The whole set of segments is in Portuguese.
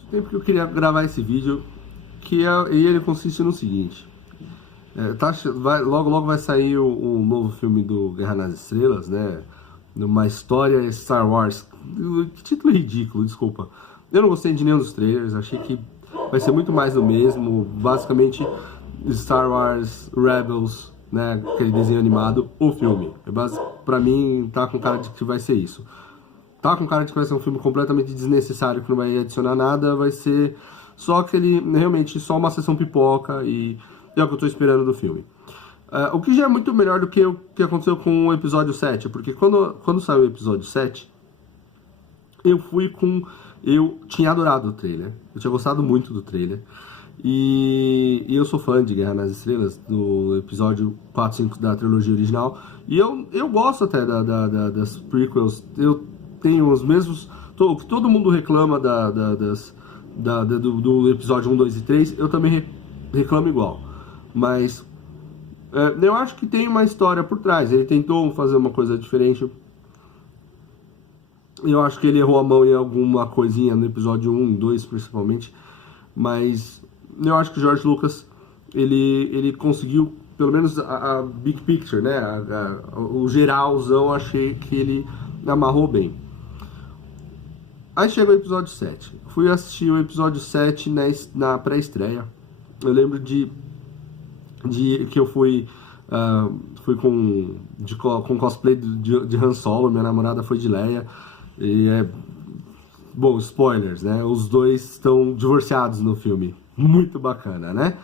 muito tempo que eu queria gravar esse vídeo, e ele consiste no seguinte. Logo vai sair um novo filme do Guerra nas Estrelas, né? Uma história Star Wars. Que título ridículo, desculpa. Eu não gostei de nenhum dos trailers, achei que vai ser muito mais do mesmo. Basicamente, Star Wars Rebels, né? Aquele desenho animado, o filme. Pra mim, tá com cara de que vai ser isso. Tá com cara de que vai ser um filme completamente desnecessário, que não vai adicionar nada, vai ser só realmente, só uma sessão pipoca, e é o que eu tô esperando do filme. O que já é muito melhor do que o que aconteceu com o episódio 7, porque quando saiu o episódio 7, eu tinha adorado o trailer, eu tinha gostado muito do trailer, e eu sou fã de Guerra nas Estrelas, do episódio 4 e 5 da trilogia original, e eu gosto até das prequels. Eu tenho os mesmos, o que todo mundo reclama do episódio 1, 2 e 3, eu também reclamo igual, mas eu acho que tem uma história por trás. Ele tentou fazer uma coisa diferente. Eu acho que ele errou a mão em alguma coisinha no episódio 1, 2 principalmente, mas eu acho que o George Lucas ele conseguiu, pelo menos a big picture, né? O geralzão, achei que ele amarrou bem. Aí chega o episódio 7. Fui assistir o episódio 7 na pré-estreia. Eu lembro de que eu fui com cosplay de Han Solo. Minha namorada foi de Leia. E bom, spoilers, né? Os dois estão divorciados no filme. Muito bacana, né?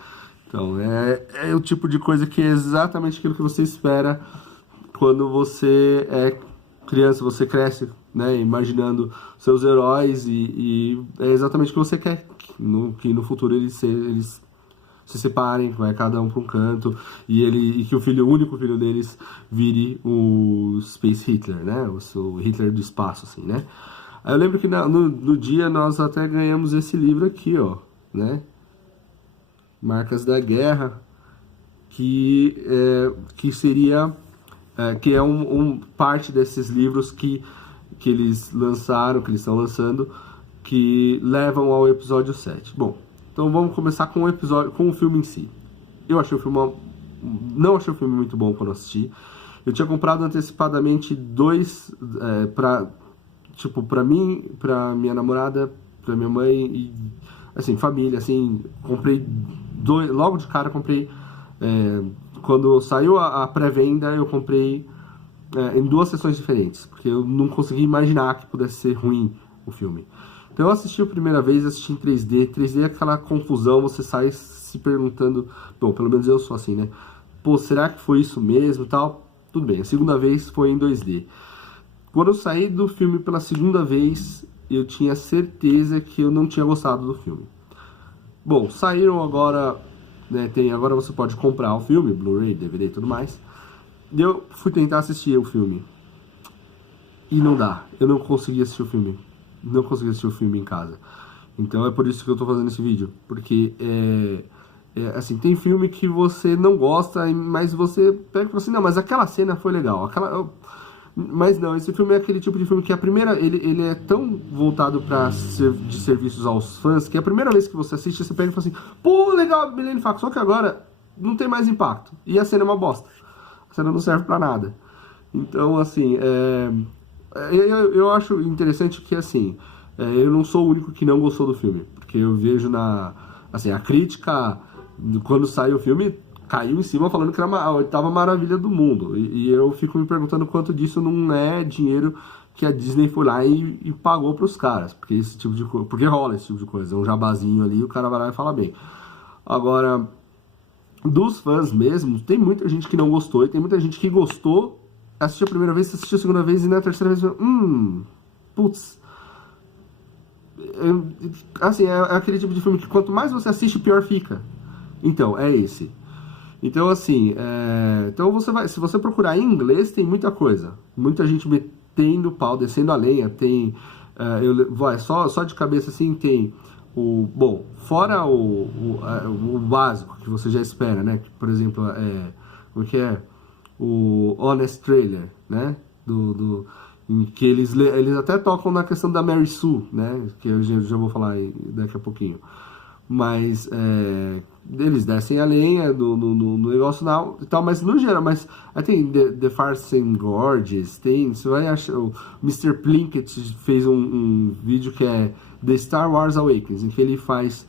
Então, é o tipo de coisa que é exatamente aquilo que você espera quando você é criança, você cresce, né, imaginando seus heróis, e é exatamente o que você quer, que no futuro eles se separem, vai cada um para um canto, e que o único filho deles vire o Space Hitler, né, o Hitler do espaço, assim, né. Aí eu lembro que no dia nós até ganhamos esse livro aqui, ó, né, Marcas da Guerra, que seria... que é parte desses livros que eles lançaram, que eles estão lançando, que levam ao episódio 7. Bom, então vamos começar com o filme em si. Eu achei o filme não achei o filme muito bom quando assisti. Eu tinha comprado antecipadamente dois pra mim, pra minha namorada, pra minha mãe, e assim, família, assim, comprei dois, logo de cara comprei. Quando saiu a pré-venda, eu comprei em duas sessões diferentes, porque eu não consegui imaginar que pudesse ser ruim o filme. Então eu assisti a primeira vez, assisti em 3D. 3D é aquela confusão, você sai se perguntando, bom, pelo menos eu sou assim, né? Pô, será que foi isso mesmo e tal? Tudo bem, a segunda vez foi em 2D. Quando eu saí do filme pela segunda vez, eu tinha certeza que eu não tinha gostado do filme. Bom, saíram agora... né, agora você pode comprar o filme, Blu-ray, DVD e tudo mais. E eu fui tentar assistir o filme. E não dá. Eu não consegui assistir o filme. Não consegui assistir o filme em casa. Então é por isso que eu tô fazendo esse vídeo. Porque assim, tem filme que você não gosta, mas você pega e fala assim, não, mas aquela cena foi legal. Mas não, esse filme é aquele tipo de filme que ele é tão voltado de serviços aos fãs, que a primeira vez que você assiste, você pega e fala assim, pô, legal, Millennium Falcon, só que agora não tem mais impacto. E a cena é uma bosta. A cena não serve pra nada. Então, assim, eu acho interessante que, assim, eu não sou o único que não gostou do filme. Porque eu vejo assim, a crítica, quando saiu o filme, caiu em cima falando que era a oitava maravilha do mundo. E eu fico me perguntando quanto disso não é dinheiro que a Disney foi lá e pagou pros caras. Porque esse tipo de coisa, porque rola esse tipo de coisa. É um jabazinho ali, o cara vai lá e fala bem. Agora, dos fãs mesmo, tem muita gente que não gostou, e tem muita gente que gostou, assistiu a primeira vez, assistiu a segunda vez, e na terceira vez, putz. Assim, é aquele tipo de filme que quanto mais você assiste, pior fica. Então, é esse. Então, assim, então se você procurar em inglês, tem muita coisa. Muita gente metendo pau, descendo a lenha. Tem, só de cabeça assim, tem bom, fora o básico que você já espera, né? Que, por exemplo, como que é? O Honest Trailer, né? em que eles até tocam na questão da Mary Sue, né? Que eu já vou falar daqui a pouquinho. Mas eles descem a lenha no negócio e tal, mas no geral, mas aí tem The Farsen Gorges, tem, você vai achar, o Mr. Plinkett fez um vídeo que é The Star Wars Awakens, em que ele faz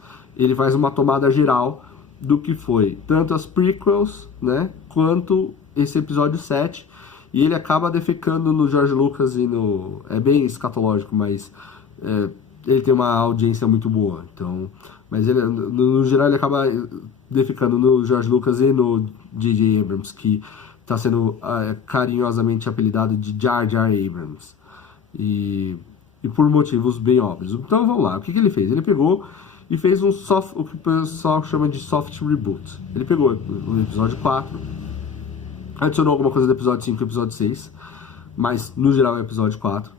uma tomada geral do que foi tanto as prequels, né, quanto esse episódio 7, e ele acaba defecando no George Lucas e no... é bem escatológico, mas ele tem uma audiência muito boa, então... Mas ele, no geral, ele acaba defecando no George Lucas e no J.J. Abrams, que está sendo carinhosamente apelidado de Jar Jar Abrams. E por motivos bem óbvios. Então vamos lá, o que ele fez? Ele pegou e fez o que o pessoal chama de soft reboot. Ele pegou o episódio 4, adicionou alguma coisa do episódio 5 e episódio 6, mas no geral é o episódio 4.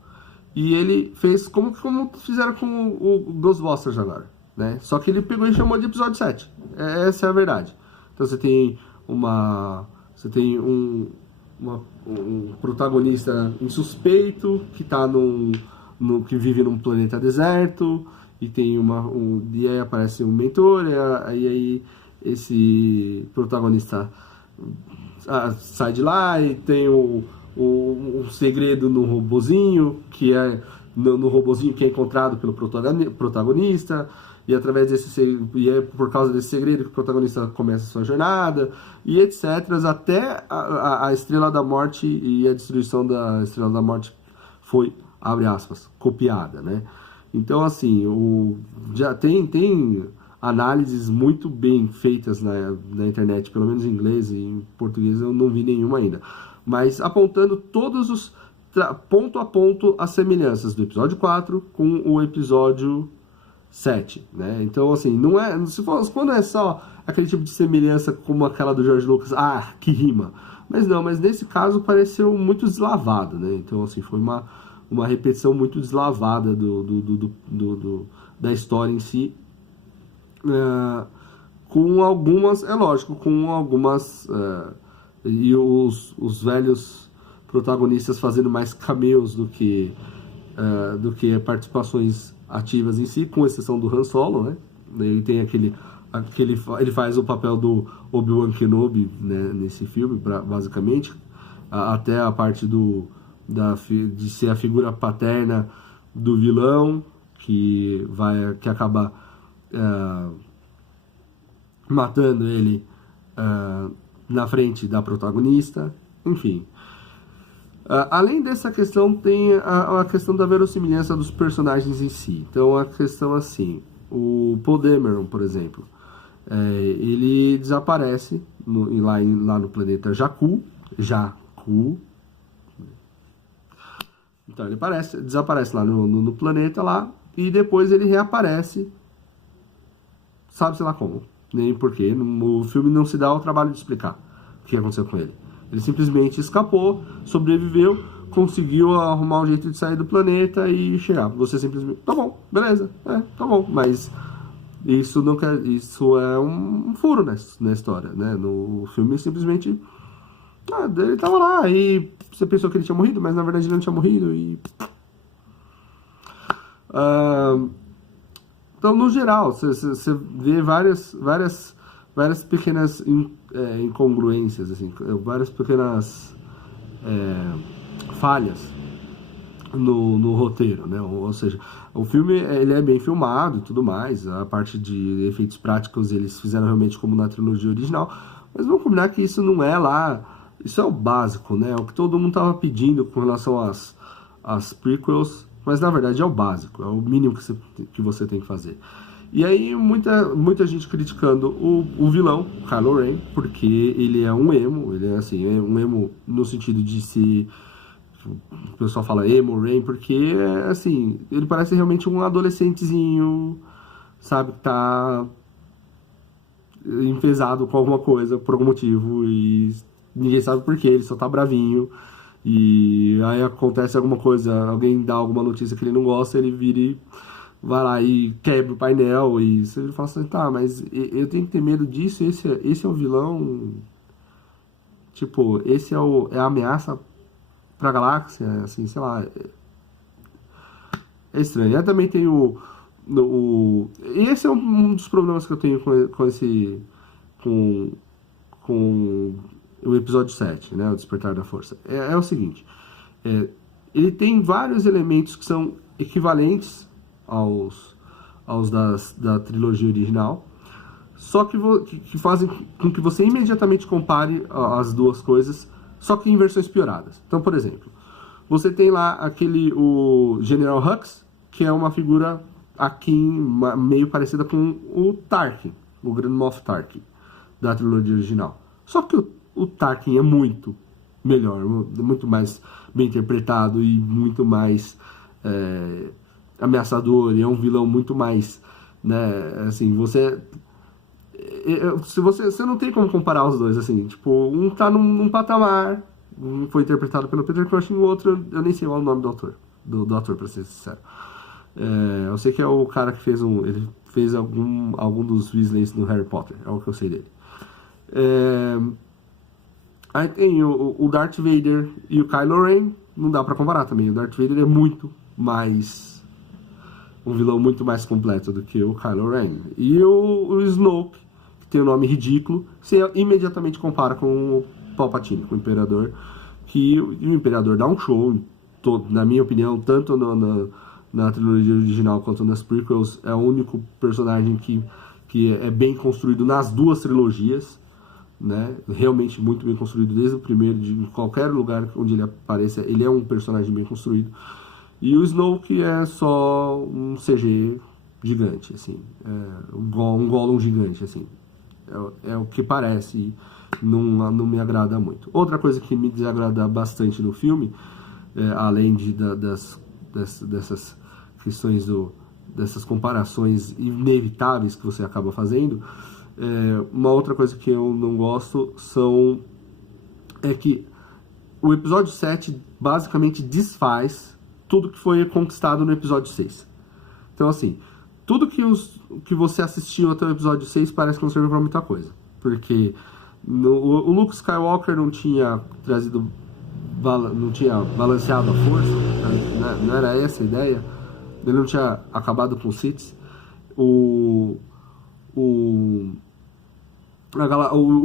E ele fez como fizeram com o Ghostbusters agora. Né? Só que ele pegou e chamou de episódio 7. Essa é a verdade. Então você tem um protagonista insuspeito que tá que vive num planeta deserto, e tem e aí aparece um mentor, e aí esse protagonista sai de lá e tem um segredo no robozinho, que é no robozinho que é encontrado pelo protagonista. E através e é por causa desse segredo que o protagonista começa a sua jornada, e etc. Até a Estrela da Morte e a destruição da Estrela da Morte foi, abre aspas, copiada, né? Então, assim, já tem análises muito bem feitas na internet, pelo menos em inglês, e em português eu não vi nenhuma ainda. Mas apontando todos os, ponto a ponto, as semelhanças do episódio 4 com o episódio 7, né? Então, assim, não é... quando é só aquele tipo de semelhança como aquela do George Lucas, que rima. Mas não, mas nesse caso pareceu muito deslavado, né? Então, assim, foi uma repetição muito deslavada da história em si. Com algumas... É lógico, com algumas... e os velhos protagonistas fazendo mais cameos do que participações ativas em si, com exceção do Han Solo, né? Ele tem ele faz o papel do Obi-Wan Kenobi, né, nesse filme, basicamente, até a parte de ser a figura paterna do vilão, que acaba matando ele na frente da protagonista, enfim. Além dessa questão, tem a questão da verossimilhança dos personagens em si. Então, a questão assim, o Poe Dameron, por exemplo, ele desaparece lá no planeta Jakku. Então, ele desaparece lá no planeta lá, e depois ele reaparece, sabe-se lá como, nem porquê. O filme não se dá ao trabalho de explicar o que aconteceu com ele. Ele simplesmente escapou, sobreviveu, conseguiu arrumar um jeito de sair do planeta e chegar. Você simplesmente... Tá bom, beleza, tá bom. Mas isso é um furo na história, né? No filme, simplesmente... ele tava lá e você pensou que ele tinha morrido, mas na verdade ele não tinha morrido e... Então, no geral, você vê várias pequenas incongruências, assim, várias pequenas falhas no roteiro, né? Ou seja, o filme ele é bem filmado e tudo mais, a parte de efeitos práticos eles fizeram realmente como na trilogia original, mas vamos combinar que isso não é lá, isso é o básico, né? O que todo mundo estava pedindo com relação às prequels, mas na verdade é o básico, é o mínimo que você tem que fazer. E aí muita gente criticando o vilão, o Kylo Ren, porque ele é um emo, ele é assim, é um emo no sentido de se... O pessoal fala emo Ren, porque assim, ele parece realmente um adolescentezinho, sabe, que tá enfesado com alguma coisa, por algum motivo, e ninguém sabe por quê, ele só tá bravinho, e aí acontece alguma coisa, alguém dá alguma notícia que ele não gosta, ele vira e vai lá e quebra o painel, e você fala assim, tá, mas eu tenho que ter medo disso, esse é o vilão, tipo, esse é a ameaça pra galáxia, assim, sei lá, é estranho. E também tem e esse é um dos problemas que eu tenho com esse, com, com o episódio 7, né, o Despertar da Força. É o seguinte, ele tem vários elementos que são equivalentes aos da trilogia original, só que fazem com que você imediatamente compare as duas coisas, só que em versões pioradas. Então, por exemplo, você tem lá o General Hux, que é uma figura aqui meio parecida com o Tarkin, o Grand Moff Tarkin, da trilogia original. Só que o Tarkin é muito melhor, muito mais bem interpretado e muito mais ameaçador, e é um vilão muito mais, né, assim, você não tem como comparar os dois, assim, tipo, um tá num patamar, um foi interpretado pelo Peter Cushing, o outro eu nem sei o nome do ator, do ator, pra ser sincero. Eu sei que é o cara que ele fez algum dos Weasleys do Harry Potter, é o que eu sei dele. Aí tem o Darth Vader e o Kylo Ren, não dá pra comparar também. O Darth Vader é um vilão muito mais completo do que o Kylo Ren. E o Snoke, que tem um nome ridículo, você imediatamente compara com o Palpatine, com o Imperador, que o Imperador dá um show, na minha opinião, tanto na trilogia original quanto nas prequels, é o único personagem que é bem construído nas duas trilogias, né? Realmente muito bem construído desde o primeiro, de qualquer lugar onde ele apareça, ele é um personagem bem construído. E o Snoke é só um CG gigante, assim, um Gollum gigante, assim, é o que parece, não me agrada muito. Outra coisa que me desagrada bastante no filme, além dessas questões dessas comparações inevitáveis que você acaba fazendo, uma outra coisa que eu não gosto é que o episódio 7 basicamente desfaz tudo que foi conquistado no episódio 6. Então, assim, tudo que você assistiu até o episódio 6 parece que não serve pra muita coisa. Porque o Luke Skywalker não tinha não tinha balanceado a força, né? Não era essa a ideia. Ele não tinha acabado com os Sith. O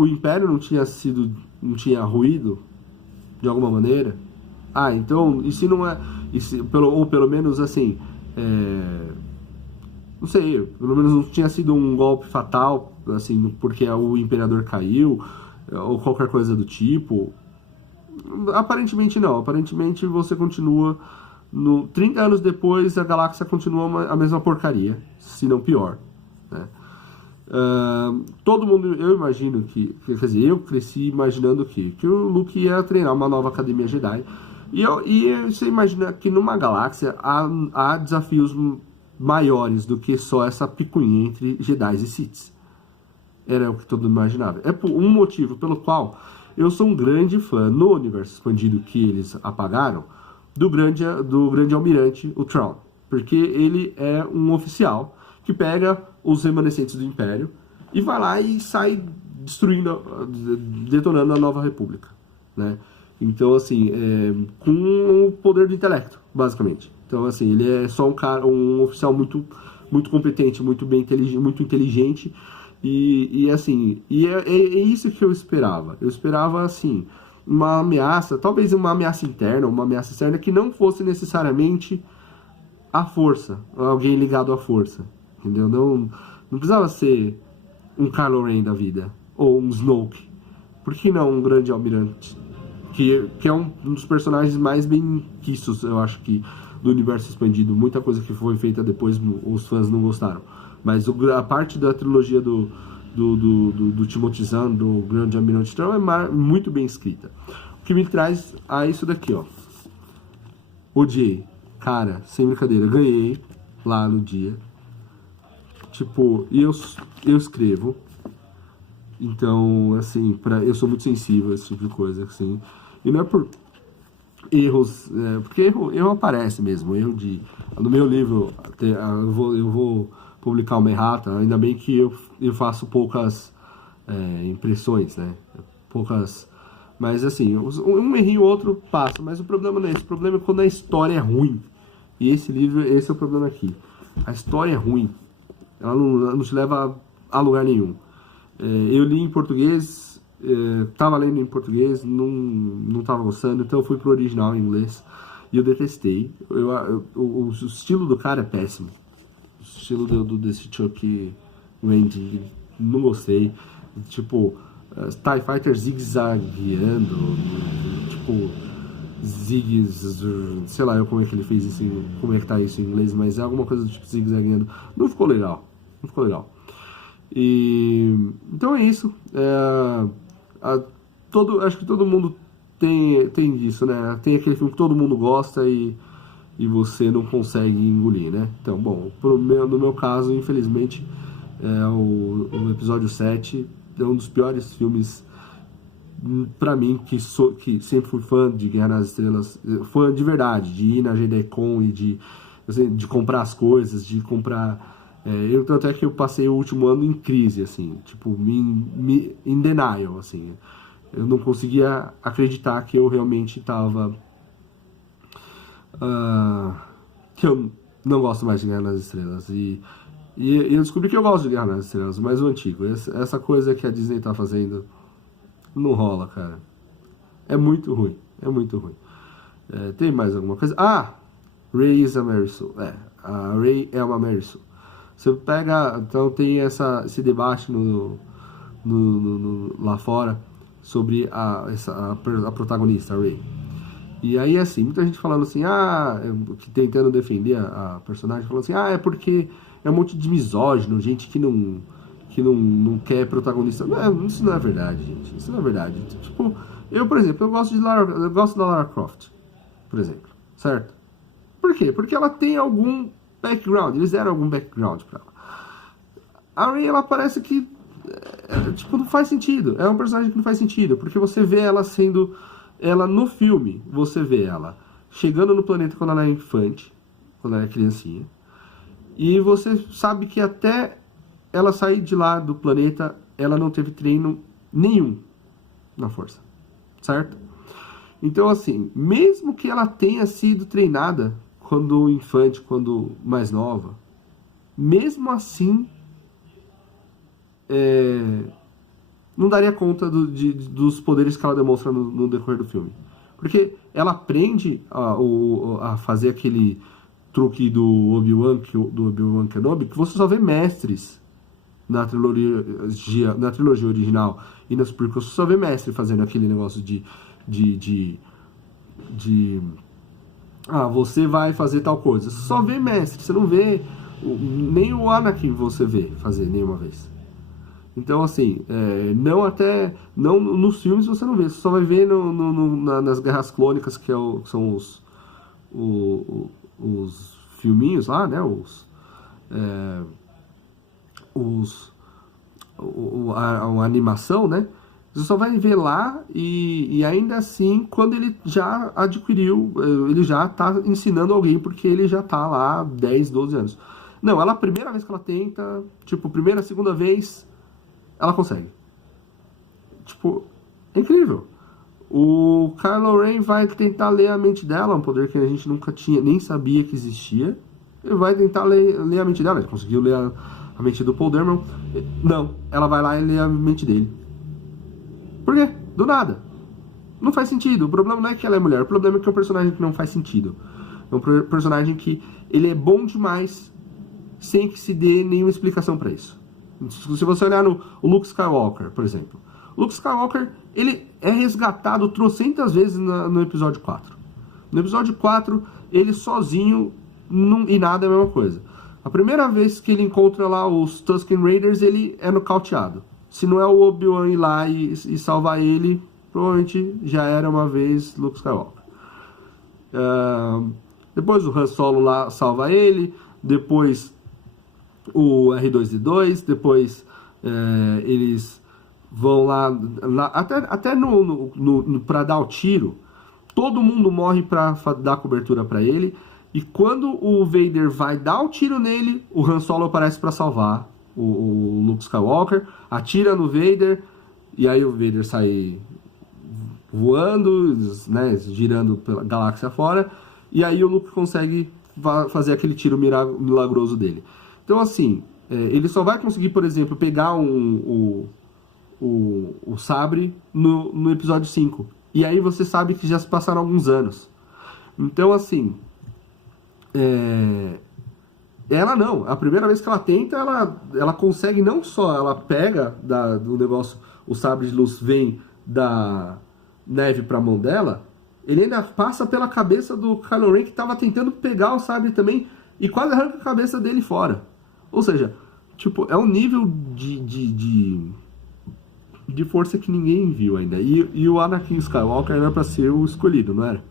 Império não tinha ruído de alguma maneira. Então, e se não é, ou pelo menos assim, não sei, pelo menos não tinha sido um golpe fatal, assim, porque o Imperador caiu, ou qualquer coisa do tipo. Aparentemente não, aparentemente você continua 30 anos depois, a galáxia continua a mesma porcaria, se não pior, né? Todo mundo, eu imagino quer dizer, eu cresci imaginando que o Luke ia treinar uma nova academia Jedi, e você imagina que numa galáxia há desafios maiores do que só essa picuinha entre Jedi e Sith. Era o que todo mundo imaginava. É por um motivo pelo qual eu sou um grande fã, no universo expandido que eles apagaram, do grande almirante, o Thrawn, porque ele é um oficial que pega os remanescentes do Império e vai lá e sai destruindo, detonando a Nova República, né? Então, assim, com o poder do intelecto, basicamente. Então, assim, ele é só um oficial muito, muito competente, muito bem inteligente, muito inteligente, e assim, é isso que eu esperava. Eu esperava, assim, uma ameaça, talvez uma ameaça interna, uma ameaça externa, que não fosse necessariamente a força, alguém ligado à força, entendeu? Não precisava ser um Kylo Ren da vida, ou um Snoke. Por que não um grande almirante? Que é um dos personagens mais bem quistos, eu acho que, do universo expandido. Muita coisa que foi feita depois, os fãs não gostaram. Mas a parte da trilogia do Timothy Zahn, do grande almirante Thrawn, é muito bem escrita. O que me traz a isso daqui, ó. Odiei. Cara, sem brincadeira, ganhei lá no dia. Tipo, e eu escrevo. Então, assim, eu sou muito sensível a esse tipo de coisa, assim. E não é por erros, porque erro aparece mesmo. No meu livro, eu vou publicar uma errata, ainda bem que eu faço poucas impressões, né? Poucas Mas assim, um errinho ou outro passa. Mas o problema não é esse. O problema é quando a história é ruim. E esse livro, esse é o problema aqui. A história é ruim. Ela não te leva a lugar nenhum. Eu li em português, tava lendo em português, não tava gostando, então eu fui pro original em inglês. E eu detestei. O estilo do cara é péssimo. O estilo desse Chuck Wendig, não gostei. Tipo, TIE Fighter zigue-zagueando, tipo, sei lá eu como é que ele fez isso, como é que tá isso em inglês, mas é alguma coisa do tipo zigue-zagueando. Não ficou legal, não ficou legal. Então é isso. Acho que todo mundo tem disso, né? Tem aquele filme que todo mundo gosta e você não consegue engolir, né? Então, bom, no meu caso, infelizmente, o episódio 7 é um dos piores filmes pra mim, que sempre fui fã de Guerra nas Estrelas, fã de verdade, de ir na GDCon e de comprar as coisas, de comprar... tanto é que eu passei o último ano em crise, assim, tipo, in denial, assim. Eu não conseguia acreditar que eu realmente estava... que eu não gosto mais de Guerra nas Estrelas. E eu descobri que eu gosto de Guerra nas Estrelas, mas o antigo. Essa coisa que a Disney tá fazendo não rola, cara. É muito ruim, é muito ruim. Tem mais alguma coisa? Rey is a Mary Sue. A Rey é uma Mary Sue. Você pega... Então tem esse debate lá fora sobre a protagonista, a Rey. E aí, assim, muita gente falando assim, tentando defender a personagem, falando assim, é porque é um monte de misógino, gente que não quer protagonista. Isso não é verdade, gente. Isso não é verdade. Tipo, eu, por exemplo, eu gosto da Lara Croft, por exemplo, certo? Por quê? Porque ela tem algum background, eles deram algum background pra ela. A Rey, ela parece que, tipo, não faz sentido. É um personagem que não faz sentido, porque você vê ela sendo... Ela, no filme, você vê ela chegando no planeta quando ela é infante, quando ela é criancinha, e você sabe que até ela sair de lá do planeta, ela não teve treino nenhum na força, certo? Então, assim, mesmo que ela tenha sido treinada quando infante, quando mais nova, mesmo assim, não daria conta dos poderes que ela demonstra no decorrer do filme. Porque ela aprende a fazer aquele truque do Obi-Wan Kenobi, que você só vê mestres na trilogia original e nas prequels, você só vê mestre fazendo aquele negócio você vai fazer tal coisa. Você só vê mestre, você não vê nem o Anakin você vê fazer nenhuma vez. Então, assim, não nos filmes você não vê, você só vai ver nas Guerras Clônicas, que são os filminhos lá, né? A animação, né? Você só vai ver lá e ainda assim, quando ele já adquiriu, ele já tá ensinando alguém, porque ele já tá lá 10, 12 anos. Não, a primeira vez que ela tenta, tipo, primeira, segunda vez, ela consegue. Tipo, é incrível. O Kylo Ren vai tentar ler a mente dela, um poder que a gente nunca tinha, nem sabia que existia. Ele vai tentar ler a mente dela. Ele conseguiu ler a mente do Paul Dameron. Não, ela vai lá e lê a mente dele. Por quê? Do nada. Não faz sentido. O problema não é que ela é mulher. O problema é que é um personagem que não faz sentido. É um personagem que ele é bom demais sem que se dê nenhuma explicação pra isso. Se você olhar o Luke Skywalker, por exemplo. O Luke Skywalker, ele é resgatado trocentas vezes no episódio 4. No episódio 4, ele sozinho e nada é a mesma coisa. A primeira vez que ele encontra lá os Tusken Raiders, ele é nocauteado. Se não é o Obi-Wan ir lá e salvar ele, provavelmente já era uma vez Luke Skywalker. Depois o Han Solo lá salva ele. Depois o R2-D2. Depois eles vão lá até para dar o tiro. Todo mundo morre para dar cobertura para ele. E quando o Vader vai dar o tiro nele, o Han Solo aparece para salvar o Luke Skywalker, atira no Vader, e aí o Vader sai voando, né, girando pela galáxia fora, e aí o Luke consegue fazer aquele tiro milagroso dele. Então, assim, ele só vai conseguir, por exemplo, pegar o sabre no episódio 5. E aí você sabe que já se passaram alguns anos. Então, assim, ela não. A primeira vez que ela tenta, ela consegue não só, ela pega do negócio, o sabre de luz vem da neve pra mão dela, ele ainda passa pela cabeça do Kylo Ren, que tava tentando pegar o sabre também, e quase arranca a cabeça dele fora. Ou seja, tipo, é um nível de força que ninguém viu ainda. E o Anakin Skywalker era pra ser o escolhido, não era?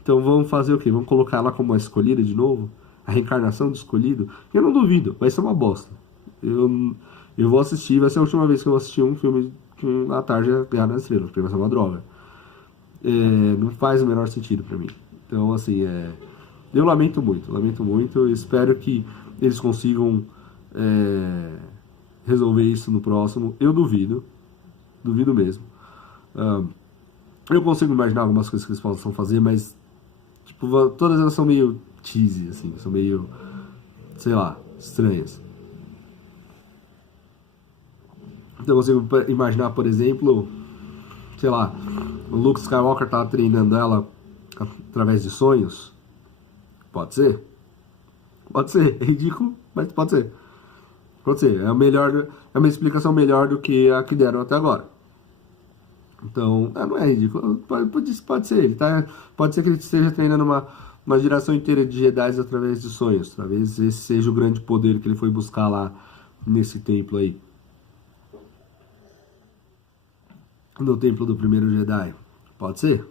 Então vamos fazer o quê? Vamos colocar ela como a escolhida de novo? A reencarnação do escolhido? Eu não duvido, vai ser uma bosta. Eu vou assistir, vai ser a última vez que eu vou assistir um filme à tarde Guerra nas Estrelas, porque vai ser uma droga. Não faz o menor sentido pra mim. Então, assim, eu lamento muito. Espero que eles consigam resolver isso no próximo. Eu duvido mesmo. Eu consigo imaginar algumas coisas que eles possam fazer, mas tipo, todas elas são meio cheesy, assim, são meio, sei lá, estranhas. Então eu consigo imaginar, por exemplo, sei lá, o Luke Skywalker tá treinando ela através de sonhos. Pode ser? Pode ser, é ridículo, mas pode ser. Pode ser, é uma explicação melhor do que a que deram até agora. Então, não é ridículo, pode ser, pode ser que ele esteja treinando uma geração inteira de Jedi através de sonhos. Talvez esse seja o grande poder que ele foi buscar lá nesse templo aí. No templo do primeiro Jedi. Pode ser?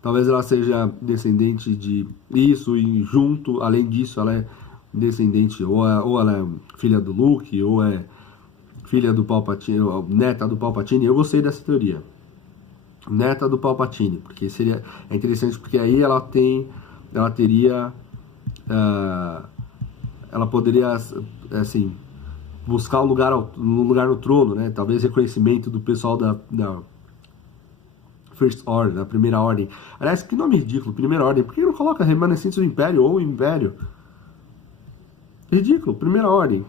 Talvez ela seja descendente de isso e junto, além disso, ela é descendente, ou ela é filha do Luke, ou é filha do Palpatine, ou neta do Palpatine. Eu gostei dessa teoria. Neta do Palpatine, porque é interessante, porque aí ela poderia, assim, buscar um lugar no trono, né? Talvez reconhecimento do pessoal da First Order, da Primeira Ordem. Aliás, que nome ridículo, Primeira Ordem. Por que não coloca remanescentes do Império ou Império? Ridículo, Primeira Ordem.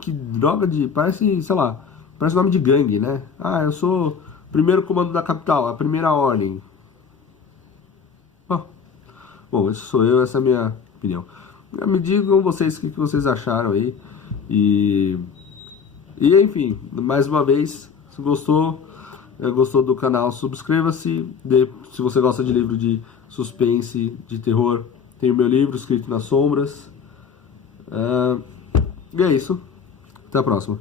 Que droga de... Parece, sei lá, parece nome de gangue, né? Eu sou primeiro comando da capital, a Primeira Ordem. Bom, esse sou eu, essa é a minha opinião. Me digam vocês o que vocês acharam aí. E enfim, mais uma vez, se gostou do canal, subscreva-se. Se você gosta de livro de suspense, de terror, tem o meu livro Escrito nas Sombras. E é isso. Até a próxima.